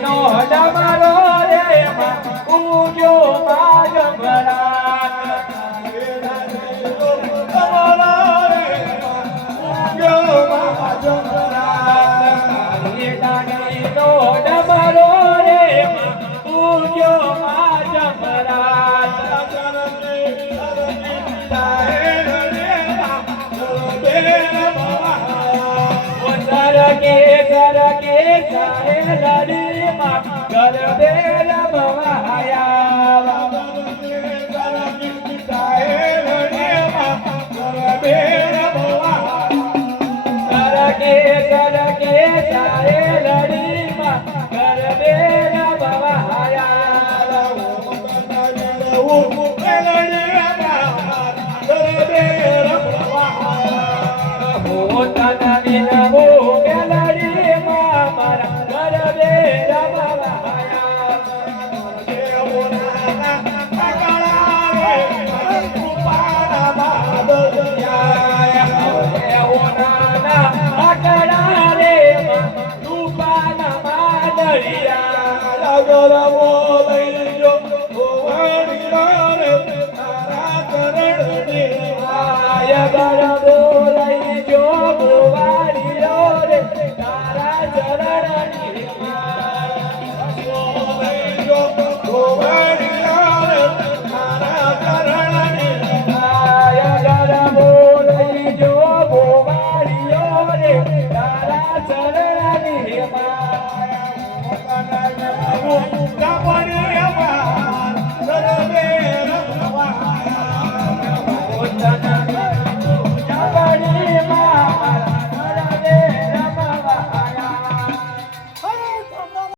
નો ડમરો રે ઉજો માજ ભરાત નો ડમરો રે ઉજો માજ ભરાત સરકે લડી માં ગરબે રમવાયા સરકે લડી માં ગરબે રમવાયા પોતાના વિનવો ગેલરી માં મારા ગરબે રમવાયા દેવોના કાકડા રે રૂપાના બાદલિયા દેવોના કાકડા રે રૂપાના બાદલિયા ગરવો લઈજો ગોવાળિયા રે તારા ચરણની આય ગરવો લઈજો ગોવાળિયો રે તારા ચરણની લઈજો ગોવાળિયા રે તારા ચરણની આય ગરવો લઈજો ગોવાળિયો રે તારા ચરણની